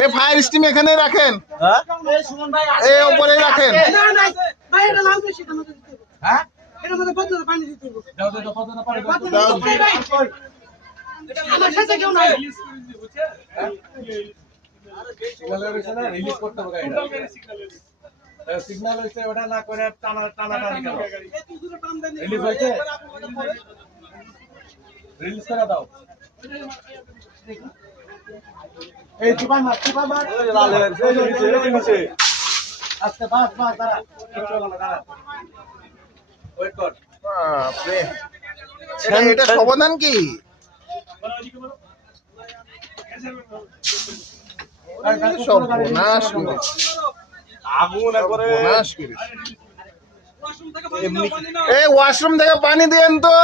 এই fire steam এখানে রাখেন, এই উপরে রাখেন। সিগন্যাল হইছে ওটা না করে টানা টানা টানি কেন রিলিজ হইছে রিলিজ করে দাও এই টিপা মার লালে এই নিচে আচ্ছা বাস বাস দাঁড়া চলো না দাঁড়া ওয়েট কর বাপ রে, এটা সমাধান কি? সব নাশ করেছে, আগুন একবারে নাশ করেছে। এই ওয়াশরুম থেকে পানি দেন তো।